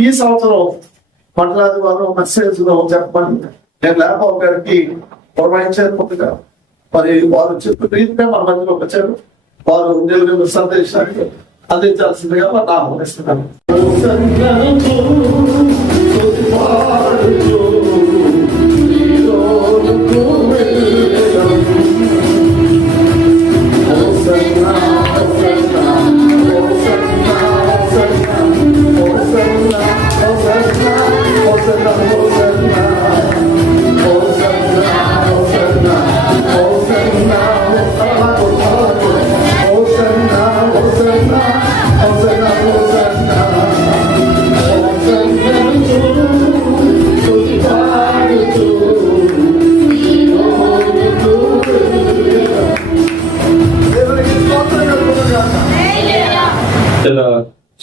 ఈ సంవత్సరం పట్టణాది వారు మెసేజ్ లో చెప్పమని నేను లేకపోతే గారికి పురమాయించారు కొద్దిగా. మరి వారు చెప్పిన రీతిగా మన మధ్యలోకి వచ్చారు. వారు దేవుని సందేశాన్ని అందించాల్సిందిగా మనం ఆహ్వానిస్తున్నాను.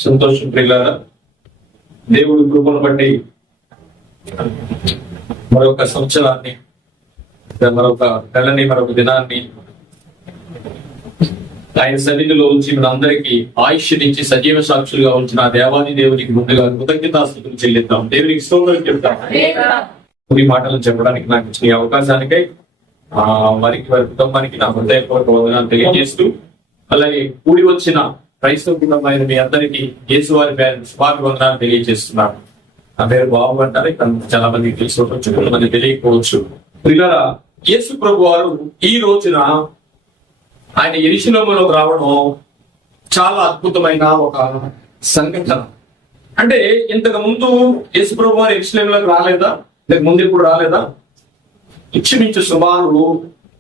సంతోషం ప్రియులారా, దేవుడి కృపను బట్టి మరొక సంవత్సరాన్ని, మరొక నెలని, మరొక దినాన్ని ఆయన సన్నిధిలో ఉంచి మనందరికీ ఆయుష్నించి సజీవ సాక్షులుగా ఉంచిన దేవాది దేవునికి ముందుగా కృతజ్ఞతాస్తుతులు చెల్లిద్దాం. దేవునికి స్తోత్రం చెప్తాం. కొన్ని మాటలు చెప్పడానికి నాకు ఇచ్చిన అవకాశానికై వారి కుటుంబానికి నా హృదయపూర్వక వందనాలు తెలియజేస్తూ, అలాగే కూడి వచ్చిన క్రైస్తవ కుటుంబమైన మీ అందరికీ యేసువారి పేరు శుభాభివందనాలు తెలియజేస్తున్నాను. నా పేరు బాబు అంటారు. చాలా మందికి తెలుసుకోవచ్చు, కొంతమంది తెలియకపోవచ్చు. ప్రియులారా, యేసు ప్రభు వారు ఈ రోజున ఆయన యెరూషలేములోకి రావడం చాలా అద్భుతమైన ఒక సంఘటన. అంటే ఇంతకు ముందు యేసు ప్రభు వారు యెరూషలేములోకి రాలేదా? ఇంతకు ముందు ఇప్పుడు రాలేదా? ఇంచుమించు సుమారు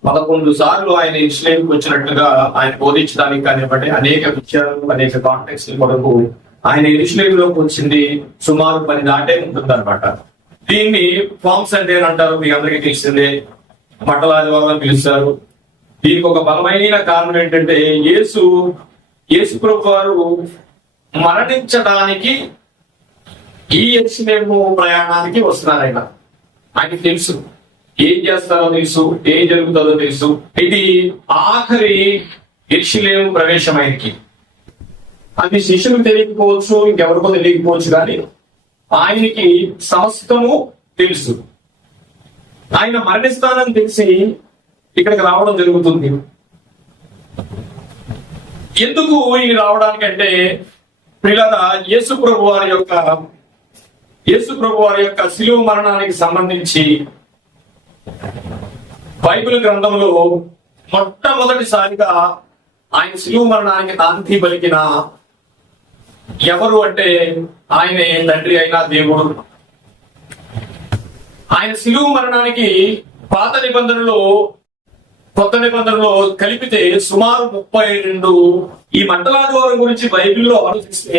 11 సార్లు ఆయన యెరూషలేముకు వచ్చినట్లుగా ఆయన బోధించడానికి కానివ్వండి, అనేక విషయాలు, అనేక కాంటెక్స్ట్ కొరకు ఆయన యెరూషలేములోకి వచ్చింది సుమారు 10 దాటే ఉంటుంది అనమాట. దీన్ని ఫార్మ్స్ అంటే అంటారు, మీకు అందరికీ తెలిసిందే. మండల ఆదివారం పిలుస్తారు. దీనికి ఒక బలమైన కారణం ఏంటంటే యేసు ప్రభు వారు మరణించడానికి ఈ యెరూషలేము ప్రయాణానికి వస్తున్నారు. ఆయనకి తెలుసు ఏం చేస్తారో తెలుసు, ఏం జరుగుతుందో తెలుసు. ఇది ఆఖరి యెరూషలేము ప్రవేశం ఆయనకి. అది శిష్యులకు తెలియకపోవచ్చు, ఇంకెవరికో తెలియకపోవచ్చు, కానీ ఆయనకి సమస్తము తెలుసు. ఆయన మరణిస్తానని తెలిసి ఇక్కడికి రావడం జరుగుతుంది. ఎందుకు ఈ రావడానికి అంటే, ప్రియులారా, యేసు ప్రభు వారి యొక్క శిలువ మరణానికి సంబంధించి బైబిల్ గ్రంథంలో మొట్టమొదటిసారిగా ఆయన శిలువ మరణానికి నాంది పలికిన ఎవరు అంటే ఆయనే తండ్రి అయిన దేవుడు. ఆయన శిలువ మరణానికి పాత నిబంధనలో కొత్త నిబంధనలో కలిపితే సుమారు 32 ఈ మండలాదివారం గురించి బైబిల్లో ఆలోచిస్తే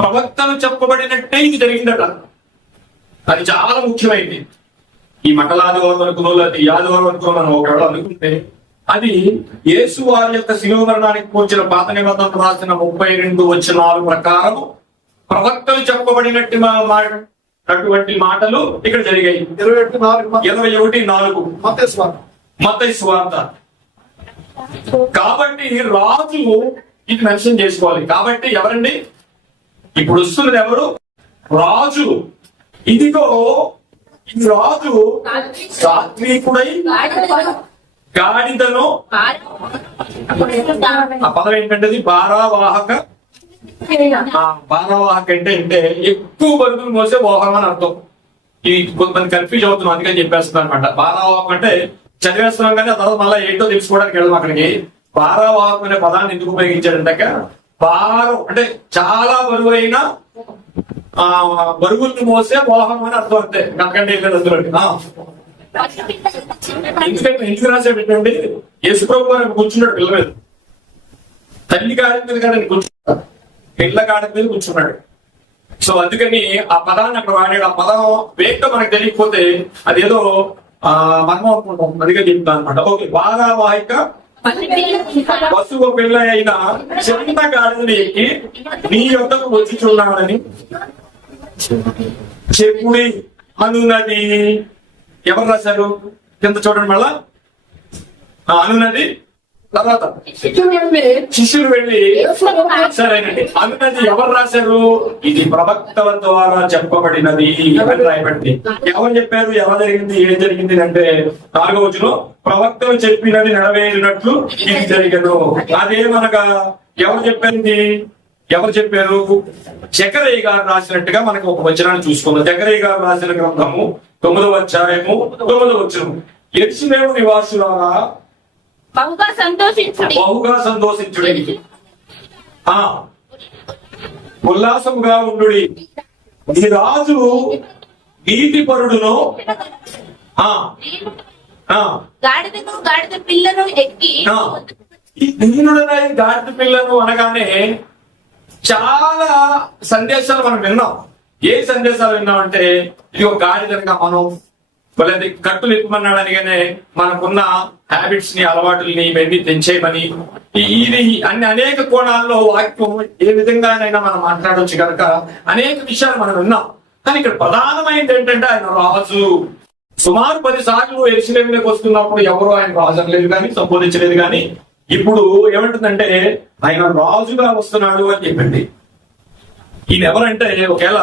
ప్రవక్తలు చెప్పబడినట్టే ఇది జరిగిందట. అది చాలా ముఖ్యమైనది. ఈ మండలాదివారం అనుకున్నో లేదా ఈ ఆదివారం అనుకున్న మనం ఒకవేళ అనుకుంటే అది యేసు వారి యొక్క శిలువ మరణానికి పోల్చిన పాత నిబంధనలు రాసిన 32 వచనాల ప్రకారం ప్రవక్తలు చెప్పబడినట్టు అటువంటి మాటలు ఇక్కడ జరిగాయి. 21:4 మత్తయి సువార్త. కాబట్టి రాజు ఇది మెన్షన్ చేసుకోవాలి. కాబట్టి ఎవరండి ఇప్పుడు వస్తున్నది? ఎవరు? రాజు. ఇదిగో ఈ రాజు సాత్వికుడై గాడిదను, ఆ పదం ఏంటంటే భారవాహక. భారవాహక అంటే ఎక్కువ బరువులు మోసే వాహనం అని అర్థం. ఇది కొంతమంది కన్ఫ్యూజ్ అవుతున్నాం, అందుకని చెప్పేస్తున్నాను అనమాట. భారవాహకం అంటే చదివేస్తున్నాం కానీ ఆ తర్వాత మళ్ళీ ఏంటో తెలుసుకోవడానికి వెళ్దాం అక్కడికి. భారవాహకం అనే పదాన్ని ఎందుకు ఉపయోగించాడంటే, భారం అంటే చాలా బరువైన బరువులను మోసే వాహనం అని అర్థం. అంతే, అంతకంటే వెళ్ళలేదు అందులో. ఎందుకు రాసేటండి, యేసుప్రభు గారు కూర్చున్నాడు పిల్ల మీద, తల్లి గాడి మీద కానీ కూర్చున్నాడు, పిల్ల గాడి మీద కూర్చున్నాడు. సో అందుకని ఆ పదాన్ని అక్కడ వాడాడు. ఆ పదం వేగంగా మనకు తెలియకపోతే అదేదో మనం అనుకుంటాం, అదిగా చెప్తాను అనమాట. ఓకే, భారవాహిక పశువు పిల్ల అయిన చిన్న గాడిని ఎక్కి నీ యొక్కకు వచ్చి చూడాలని చెప్పుడి అనున్నది. ఎవరు రాశారు? కింద చూడండి మళ్ళా. అనున్నది తర్వాత శిష్యులు వెళ్ళి సరేనండి అందుకని ఎవరు రాశారు? ఇది ప్రవక్తల ద్వారా చెప్పబడినది అని రాయబడింది. ఎవరు చెప్పారు? ఎవరు జరిగింది? ఏం జరిగింది అంటే 4వ వచనం, ప్రవక్తలు చెప్పినది నెరవేరినట్లు ఇది జరిగను. అదేమనగా ఎవరు చెప్పింది? ఎవరు చెప్పారు? జకరయ్య గారు రాసినట్టుగా మనకు ఒక వచనాన్ని చూసుకుందాం. జకరయ్య గారు రాసిన గ్రంథము 9వ అధ్యాయము 9వ వచనం, యెరూషలేము నివాసులారా బహుగా సంతోషించుడి, ఉల్లాసముగా ఉండు, ఈ రాజు నీతిపరుడును గాడిదను గాడిద పిల్లను ఎక్కి ఈ దీనుడనై గాడిద పిల్లను అనగానే చాలా సందేశాలు మనం విన్నాం. ఏ సందేశాలు విన్నామంటే ఇది ఒక గాడిదనగా మనం వాళ్ళది కట్టులు ఇప్పమన్నాడు అనగానే మనకున్న హ్యాబిట్స్ ని అలవాటుల్ని ఇవన్నీ తెంచేయమని ఇది అన్ని అనేక కోణాల్లో వాక్యం ఏ విధంగానైనా మనం మాట్లాడవచ్చు కనుక అనేక విషయాలు మనం విన్నాం. కానీ ఇక్కడ ప్రధానమైనది ఏంటంటే ఆయన రాజు. సుమారు 10 సార్లు యెరూషలేములోకి వస్తున్నప్పుడు ఎవరు ఆయన రాజు అనలేదు కానీ సంబోధించలేదు. కానీ ఇప్పుడు ఏమంటుందంటే ఆయన రాజుగా వస్తున్నాడు అని చెప్పండి. ఈయన ఎవరంటే ఒకవేళ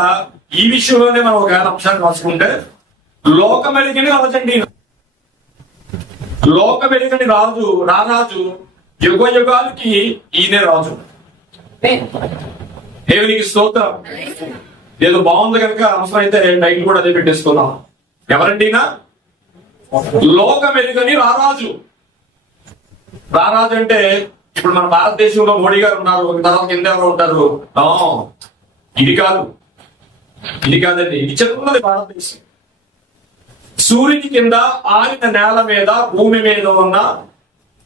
ఈ విషయంలోనే మనం ఒకవేళ అంశాన్ని రాసుకుంటే లోకమెరిగిన రాజండి. లోకమెరిగిన రాజు రారాజు, యుగ యుగాలకి ఈయనే రాజు. దేవునికి స్తోత్రం. ఏదో బాగుంది కనుక అవసరం అయితే టైటిల్ కూడా అదే పెట్టేసుకున్నాం. ఎవరండి ఈయన? లోకమెరిగని రారాజు. రారాజు అంటే ఇప్పుడు మన భారతదేశంలో మోడీ గారు ఉన్నారు, ఒక తర్వాత కింద ఎవరు ఉంటారు. ఇది కాదు, ఇది కాదండి. ఇది చెప్తున్నది భారతదేశం. సూర్యుని కింద ఆరిన నేల మీద భూమి మీద ఉన్న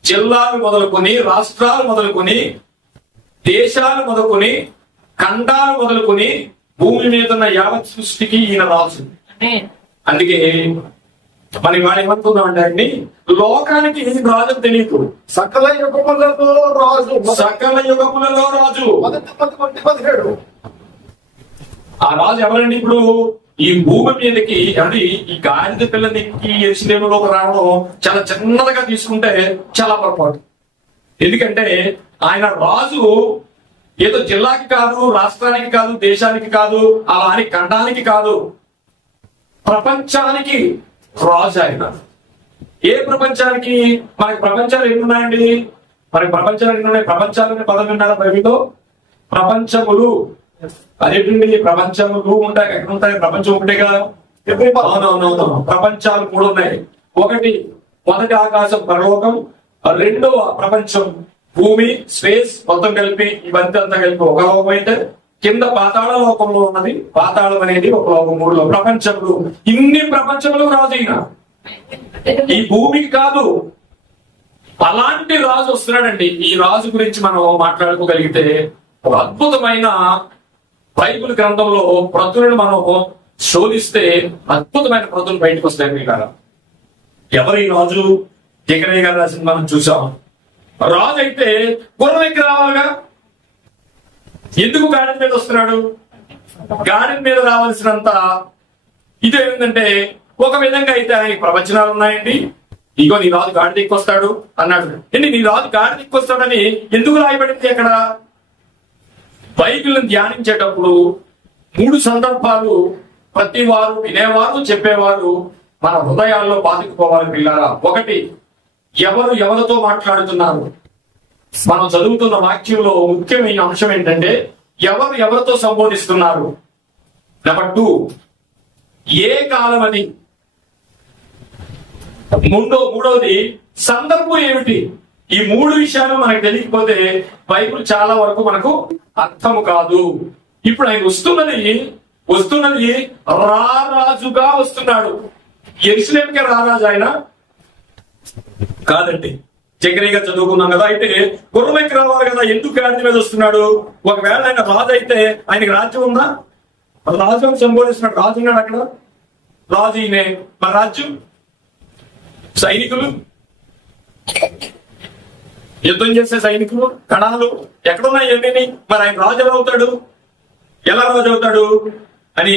జిల్లాలు మొదలుకొని, రాష్ట్రాలు మొదలుకొని, దేశాలు మొదలుకొని, ఖండాలు మొదలుకొని భూమి మీద ఉన్న యావత్ సృష్టికి ఈయన రాజు. అందుకే మరి వాడు ఏమనుకుందాం అంటే అండి, లోకానికి ఇది రాజు తెలియదు. సకల యుగములలో రాజు. సకల యుగములలో రాజు. 17 ఆ రాజు ఎవరండి? ఇప్పుడు ఈ భూమి మీదకి అంటే ఈ గాడిద పిల్లనికి యెరూషలేములోకి రావడం చాలా చిన్నదిగా తీసుకుంటే చాలా పొరపాటు. ఎందుకంటే ఆయన రాజు ఏదో జిల్లాకి కాదు, రాష్ట్రానికి కాదు, దేశానికి కాదు, అలా అని ఖండానికి కాదు, ప్రపంచానికి రాజు ఆయన. ఏ ప్రపంచానికి? మనకి ప్రపంచాలు ఎన్ని ఉన్నాయండి? మనకి ప్రపంచాలు ఎన్ని ఉన్నాయి? ప్రపంచాలని పదం విన్నారా బైబిల్లో? ప్రపంచములు. అదేంటండి? ప్రపంచములు ఉంటాయి, ఎక్కడ ఉంటాయి? ప్రపంచం ఒకటే కదా. అవునవునవును, ప్రపంచాలు 3 ఉన్నాయి. ఒకటి మొదటి ఆకాశం పరలోకం, రెండవ ప్రపంచం భూమి, స్పేస్ మొత్తం కలిపి ఇవంతా అంతా కలిపి ఒక లోకం అయితే, కింద పాతాళ లోకంలో ఉన్నది పాతాళం అనేది ఒక లోకం. 3లో ప్రపంచములు. ఇన్ని ప్రపంచములు రాజు ఈయన, ఈ భూమికి కాదు. అలాంటి రాజు వస్తున్నాడండి. ఈ రాజు గురించి మనం మాట్లాడుకోగలిగితే ఒక అద్భుతమైన బైబిల్ గ్రంథంలో ప్రతులను మనం శోధిస్తే అద్భుతమైన ప్రతులు బయటకు వస్తాయి కదా. ఎవరి రాజు? జకరయ్య గారు రాసింది మనం చూసాం. రాజు అయితే గుర్రం ఎక్కి రావాలిగా. ఎందుకు గాడిద మీద వస్తున్నాడు? గాడిద మీద రావాల్సినంత ఇదేంటంటే ఒక విధంగా అయితే ఆయనకి ప్రవచనాలు ఉన్నాయండి. ఇగో నీ రాజు గాడిద ఎక్కి వస్తాడు అన్నాడు. ఏంటి నీ రాజు గాడిద ఎక్కి వస్తాడని ఎందుకు రాయబడింది అక్కడ? బైబిల్ని ధ్యానించేటప్పుడు 3 సందర్భాలు ప్రతి వారు వినేవారు, చెప్పేవారు మన హృదయాల్లో బాధిపోవాలి పిల్లారా. ఒకటి, ఎవరు ఎవరితో మాట్లాడుతున్నారు. మనం చదువుతున్న వాక్యంలో ముఖ్యమైన అంశం ఏంటంటే ఎవరు ఎవరితో సంబోధిస్తున్నారు. నెంబర్ 2, ఏ కాలం అని. మూడవది సందర్భం ఏమిటి. ఈ 3 విషయాలు మనకు తెలియకపోతే బైబిల్ చాలా వరకు మనకు అర్థము కాదు. ఇప్పుడు ఆయన వస్తున్నది రారాజుగా వస్తున్నాడు. యెరూషలేముకే రారాజు ఆయన కాదండి. జకరయ్య చదువుకున్నాం కదా. అయితే గుర్రం ఎక్కి రావాలి కదా. ఎందుకు గాడిద మీద వస్తున్నాడు? ఒకవేళ ఆయన రాజు అయితే ఆయనకి రాజ్యం ఉందా? రాజు సంబోధిస్తున్నాడు. రాజు ఉన్నాడు అక్కడ. రాజు ఈయనే. మన రాజ్యం సైనికులు, యుద్ధం చేసే సైనికులు, కణాలు ఎక్కడున్నాయి ఇవన్నీ. మరి ఆయన రాజు ఎలా అవుతాడు? ఎలా రాజు అవుతాడు అని,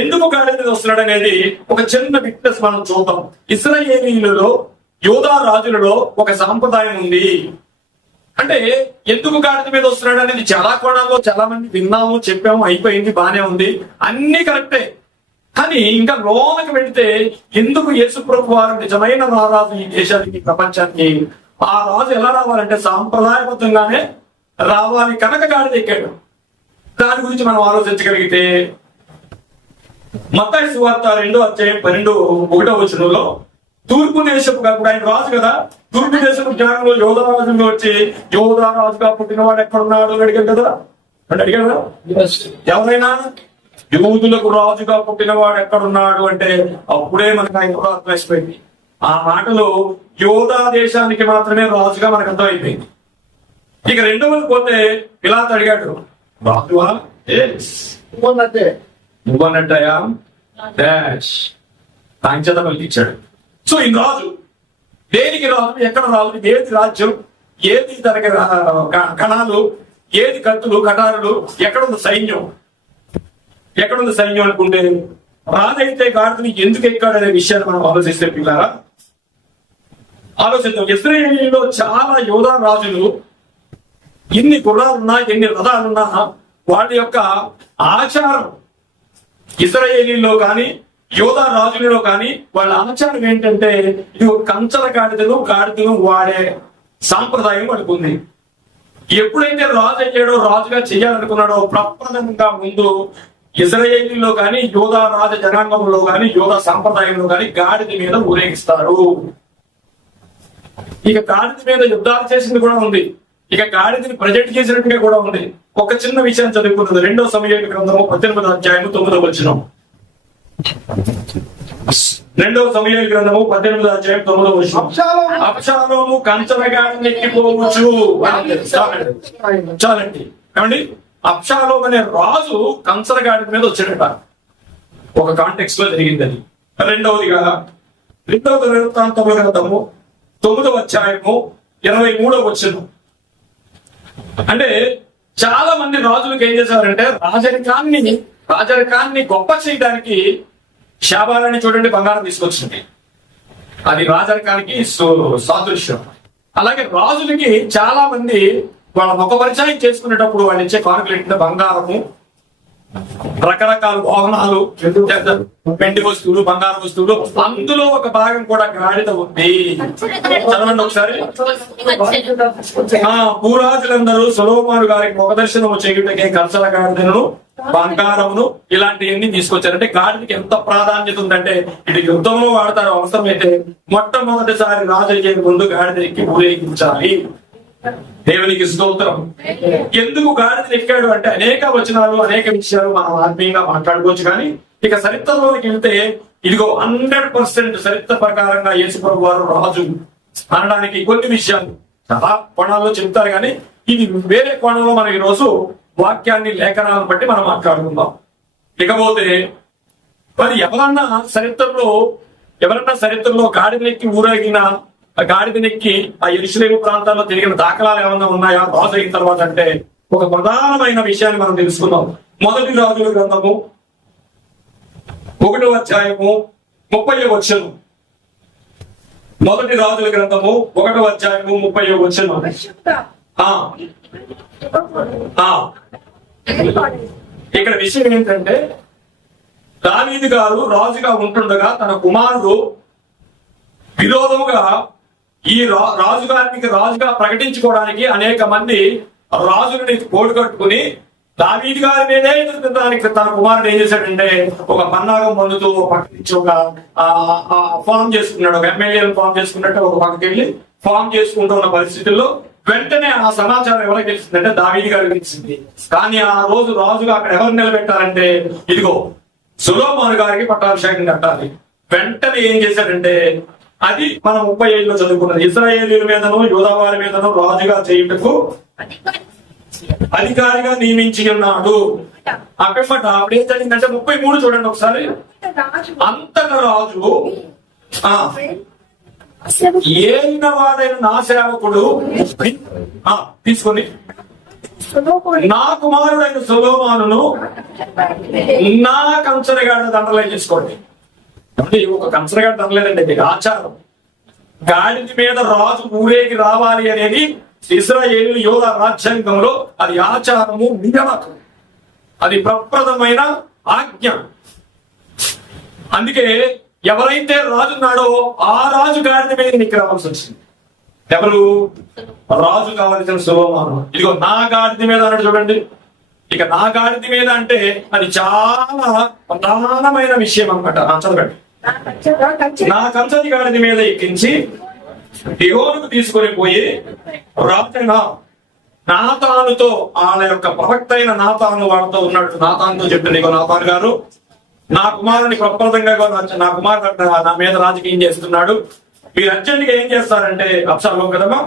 ఎందుకు గాడిద మీద వస్తున్నాడు అనేది ఒక చిన్న విట్నెస్ మనం చూద్దాం. ఇశ్రాయేలీయులలో యోధా రాజులలో ఒక సాంప్రదాయం ఉంది. అంటే ఎందుకు గాడిద మీద వస్తున్నాడు అనేది చాలా కోణాల్లో చాలా మంది విన్నాము, చెప్పాము, అయిపోయింది, బానే ఉంది, అన్ని కరెక్టే. కానీ ఇంకా లోనకి వెళితే ఎందుకు యేసు ప్రభు వారు నిజమైన రారాజు ఈ దేశానికి, ప్రపంచానికి, ఆ రాజు ఎలా రావాలంటే సాంప్రదాయబద్ధంగానే రావాలి కనుక గాడిద ఎక్కాడు. దాని గురించి మనం ఆలోచించగలిగితే మత్తయి సువార్త 2:12-1 తూర్పు దేశపు కాకుండా ఆయన రాజు కదా, తూర్పు దేశపు జ్ఞానంలో యోధరాజుగా వచ్చి యోధరాజుగా పుట్టినవాడు ఎక్కడున్నాడు అని అడిగాడు కదా. అంటే అడిగాడు ఎవరైనా యూదులకు రాజుగా పుట్టినవాడు ఎక్కడున్నాడు అంటే అప్పుడే మనకు ఆయన అర్థమైపోయింది. ఆ మాటలు యోధా దేశానికి మాత్రమే రాజుగా మనకు అర్థమైపోయింది. ఇక రెండవది పోతే పిలాతు అడిగాడు, రాజువా? ఉన్నట్టే నువ్వన్నట్టయా డాష్ సాంఖ్యత పలికిచ్చాడు. సో ఈ రాజు దేనికి రాజు, ఎక్కడ రాజు, ఏది రాజ్యం, ఏది తనకి కణాలు, ఏది కత్తులు కటారులు, ఎక్కడుంది సైన్యం, ఎక్కడుంది సైన్యం అనుకుంటే రాజు అయితే గాడిదని ఎందుకు ఎక్కాడనే విషయాన్ని మనం ఆలోచిస్తే పిల్లారా ఆలోచిద్దాం. ఇశ్రాయేలీలో చాలా యోధా రాజులు, ఎన్ని గుర్రాలున్నా ఎన్ని రథాలున్నా వాళ్ళ యొక్క ఆచారం, ఇశ్రాయేలీలో కానీ యోధా రాజులలో కానీ వాళ్ళ ఆచారం ఏంటంటే ఇది ఒక కంచర గాడిదను వాడే సాంప్రదాయం వాళ్ళకు ఉంది. ఎప్పుడైతే రాజు అయ్యాడో, రాజుగా చేయాలనుకున్నాడో ప్రప్రథమంగా ముందు ఇశ్రాయేలీలో కానీ యోధా రాజ జనాంగంలో కానీ యోధా సంప్రదాయంలో కానీ గాడిద మీద ఊరేగిస్తారు. ఇక గాడిద మీద యుద్ధాలు చేసింది కూడా ఉంది, ఇక గాడిదని ప్రజెంట్ చేసినట్టుగా కూడా ఉంది. ఒక చిన్న విషయం చదువుకున్నది 2 సమూయేలు గ్రంథము 18:9. 2 సమూయేలు గ్రంథము 18:9. అబ్షాలోము కంచర గాడిని ఎక్కిపోవచ్చు. చాలండి ఏమండి, అబ్షాలోం అనే రాజు కంచర గాడి మీద వచ్చాడట. ఒక కాంటెక్స్ట్ లో జరిగింది అది. రెండవదిగా 2వ వృత్తాంతముల గ్రంథము 9:23. అంటే చాలా మంది రాజులకు ఏం చేశారంటే రాజరికాన్ని గొప్ప చేయడానికి శాబాలని చూడండి బంగారం తీసుకొచ్చింది, అది రాజరికానికి సాదృశ్యం. అలాగే రాజులకి చాలా మంది వాళ్ళ ముఖ పరిచయం చేసుకునేటప్పుడు వాళ్ళు ఇచ్చే కానుకలు ఏంటంటే బంగారము, రకరకాల వాహనాలు, వెండి వస్తువులు, బంగారు వస్తువులు, అందులో ఒక భాగం కూడా గాడిద ఉంది. చదవండి ఒకసారి. భూరాజులందరూ సొలొమోను గారికి ముఖ దర్శనం చేయుటకే కంచర గాడిదను, బంగారమును ఇలాంటివన్నీ తీసుకొచ్చారంటే గాడిదకి ఎంత ప్రాధాన్యత ఉందంటే ఇది యుద్ధంలో వాడతారు. అవసరమైతే మొట్టమొదటిసారి రాజు అయ్యే ముందు గాడిద ఎక్కి ఊరేగించాలి. దేవునికి స్తోత్రం. ఎందుకు గాడిదని ఎక్కాడు అంటే అనేక వచనాలు, అనేక విషయాలు మనం ఆత్మీయంగా మాట్లాడుకోవచ్చు. కానీ ఇక చరిత్రలోకి వెళ్తే ఇదిగో 100% చరిత్ర ప్రకారంగా యేసు ప్రభు వారు రాజు అనడానికి కొన్ని విషయాలు చాలా కోణాల్లో చెప్తారు. కానీ ఇది వేరే కోణంలో మనం ఈరోజు వాక్యాన్ని, లేఖనాలను బట్టి మనం మాట్లాడుకుందాం. ఇకపోతే మరి ఎవరన్నా చరిత్రలో గాడిదనెక్కి ఊరేగిన, ఆ గాడిదనెక్కి ఆ యెరూషలేము ప్రాంతాల్లో తిరిగిన దాఖలాలు ఏమన్నా ఉన్నాయా రాజు అయిన తర్వాత అంటే ఒక ప్రధానమైన విషయాన్ని మనం తెలుసుకుందాం. 1 రాజుల గ్రంథము 1:30. 1 రాజుల గ్రంథము 1:30. ఇక్కడ విషయం ఏంటంటే దావీదు గారు రాజుగా ఉంటుండగా తన కుమారుడు విరోధముగా ఈ రాజుగా ప్రకటించుకోవడానికి అనేక మంది రాజులని కోడుకట్టుకుని దావీదు గారి మీదే ఎదుర్కొనడానికి తన కుమారుడు ఏం చేశాడంటే ఒక పన్నాగం పొందుతూ పక్క నుంచి ఒక ఫామ్ చేసుకున్నాడు, ఒక ఎమ్మెల్యేలను ఫామ్ చేసుకున్నట్టు ఒక పక్కకి వెళ్ళి ఫామ్ చేసుకుంటున్న పరిస్థితుల్లో వెంటనే ఆ సమాచారం ఎవరికి తెలిసిందంటే దావీదు గారికి తెలిసింది. కానీ ఆ రోజు రాజుగా అక్కడ ఎవరు నిలబెట్టారంటే ఇదిగో సొలొమోను గారికి పట్టాభిషేకం కట్టాలి. వెంటనే ఏం చేశాడంటే అది మనం 37లో చదువుకున్నది, ఇశ్రాయేలీయుల మీదను యూదా వారి మీదను రాజుగా చేయుటకు అధికారిగా నియమించి ఉన్నాడు. అక్కడ అప్పుడు ఏం జరిగిందంటే 33 చూడండి ఒకసారి. అంతటా రాజు ఏలిన వాడైన నా సేవకుడు తీసుకొని నా కుమారుడైన సొలొమోనును నా కంచరగాడ దండలే చేసుకోండి. ఒక కంచరగాడ దండలేదండి, ఇది ఆచారం. గాడిద మీద రాజు ఊరేగి రావాలి అనేది ఇశ్రాయేలు యోధా రాజ్యాంగంలో అది ఆచారము, నియామకం, అది ప్రప్రదమైన ఆజ్ఞ. అందుకే ఎవరైతే రాజున్నాడో ఆ రాజు గాడిద మీద నీకు రావాల్సి వచ్చింది. ఎవరు రాజు కావాల్సిన సొలొమోను. ఇదిగో నా గాడిద మీద అన్నాడు చూడండి. ఇక నా గాడిద మీద అంటే అది చాలా ప్రధానమైన విషయం అన్నమాట. చదవండి. నా కంచది గాడిద మీద ఎక్కించి దిగోనుకు తీసుకొని పోయి రాజైన నాతానుతో, ఆయన యొక్క ప్రవక్త అయిన నాతాను వాళ్ళతో ఉన్నాడు. నాతానుతో చెప్పండి, ఇగో నాతాను గారు నా కుమారుని ప్రప్రదంగా నా కుమారుడు నా మీద రాజకీయం చేస్తున్నాడు. మీరు అర్జెంట్ గా ఏం చేస్తారంటే అబ్షాలోము కదమ్మా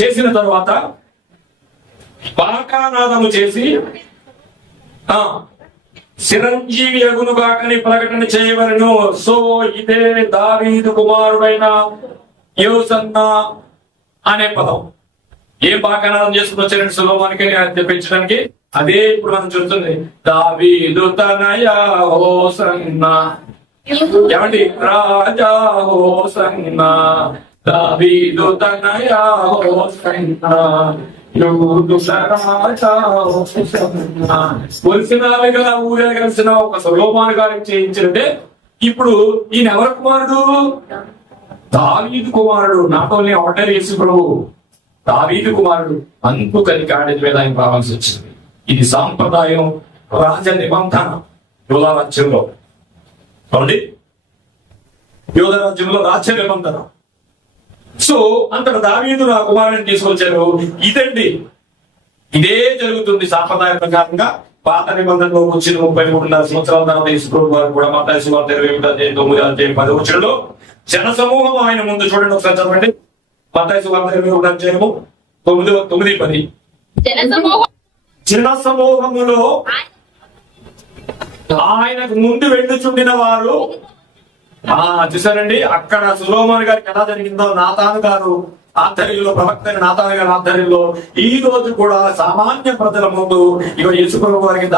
చేసిన తర్వాత బాకానాదము చేసి చిరంజీవి అగును కాకని ప్రకటన చేయవలను. సో ఇదే దావీదు కుమారుడైన యోసన్న అనే పదం. ఏం బాకానాదం చేసుకుని వచ్చారండి సొలొమోనుకి తెప్పించడానికి? అదే ఇప్పుడు మనం చూస్తుంది. దావీదు తనయ హోసన్న, ఏమండి? రాజా హోసన్న, దావీదు తనయ హోసన్న, ఒరిసినాలుగా ఊరేగలిసిన ఒక సొలొమోను గారికి చేయించినట్టే ఇప్పుడు ఈయన ఎవరి కుమారుడు? దావీదు కుమారుడు. నాట్ ఓన్లీ ఆర్డర్ యేసు ప్రభు, దావీదు కుమారుడు. అందుకని గాడిద మీద ఆయన రావాల్సి వచ్చింది. ఇది సాంప్రదాయం, రాజ నిబంధన యోధా రాజ్యంలో. అవునండి, యోధా రాజ్యంలో రాజ్య నిబంధన. సో అంతట దావీదు నా కుమారుని తీసుకొచ్చారు. ఇదండి, ఇదే జరుగుతుంది సాంప్రదాయ ప్రకారంగా. పాత నిబంధనలో వచ్చిన 33.5 సంవత్సరాల తర్వాత యేసుప్రభు వారు కూడా మత్తయి సువార్త 28:9-10 జన సమూహం ఆయన ముందు చూడండి, ఒకసారి చదవండి. మత్తయి సువార్త 28:9-10 జన సమూహములో ఆయనకు ముందు వెళ్ళుచుండిన వారు. చూసారండి, అక్కడ సొలొమోను గారికి ఎలా జరిగిందో నాతాను గారు ఆధ్వర్యంలో, ప్రవక్త నాతాను గారి ఆధ్వర్యంలో ఈ రోజు కూడా సామాన్య ప్రజల ముందు ఇక యేసుప్రభు వారికి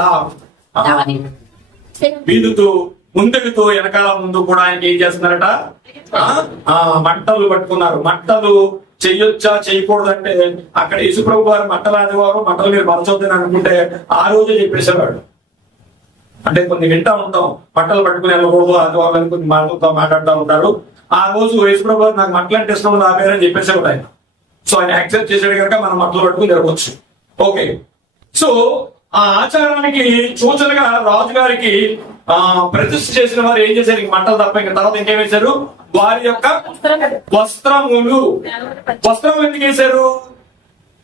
వీధుతూ ముందుకుతూ వెనకాల ముందు కూడా ఆయనకి ఏం చేస్తున్నారట? మంటలు పట్టుకున్నారు. మంటలు చెయ్యొచ్చా చేయకూడదంటే అక్కడ యేసుప్రభు వారు మంటలు అనేవారు. మంటలు మీరు పరచొద్దని అనుకుంటే ఆ రోజే చెప్పేసేవాడు. అంటే కొన్ని వింటా ఉంటాం, మంటలు పట్టుకుని వెళ్ళకూడదు ఆదివారం కొన్ని మాటలతో మాట్లాడుతూ ఉంటారు. ఆ రోజు యేసుప్రభు నాకు మంటలు అంటే ఇష్టం నా పేరని చెప్పేసేవాడు ఆయన. సో ఆయన యాక్సెప్ట్ చేసాడు కనుక మనం మంటలు పట్టుకుని జరగవచ్చు. ఓకే, సో ఆ ఆచారానికి సూచనగా రాజుగారికి ప్రతిష్ఠ చేసిన వారు ఏం చేశారు? మంటలు తప్ప ఇంకా తర్వాత ఇంకేం వేశారు? వారి యొక్క వస్త్రములు. వస్త్రములు ఎందుకు వేశారు?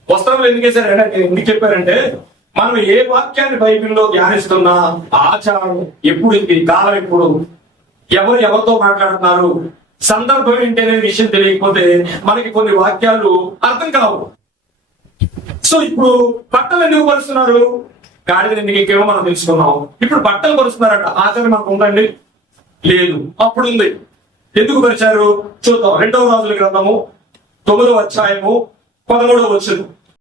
వస్త్రములు ఎందుకు వేశారు అంటే ఎందుకు చెప్పారంటే, మనం ఏ వాక్యాన్ని బైబిల్లో ధ్యానిస్తున్నా ఆచారం ఎప్పుడు, ఇది కాలం ఎప్పుడు, ఎవరు ఎవరితో మాట్లాడుతున్నారు, సందర్భం ఏంటి అనే విషయం తెలియకపోతే మనకి కొన్ని వాక్యాలు అర్థం కావు. సో ఇప్పుడు బట్టలు ఎందుకు పరుస్తున్నారు? గాడిద ఎందుకు ఎక్కేమో మనం తెలుసుకున్నాం. ఇప్పుడు బట్టలు పరుస్తున్నారట. ఆచారం మనకు ఉందండి? లేదు. అప్పుడు ఉంది. ఎందుకు పరిచారు చూద్దాం. 2వ రాజుల గ్రంథము 9వ అధ్యాయము 13వ వచనం.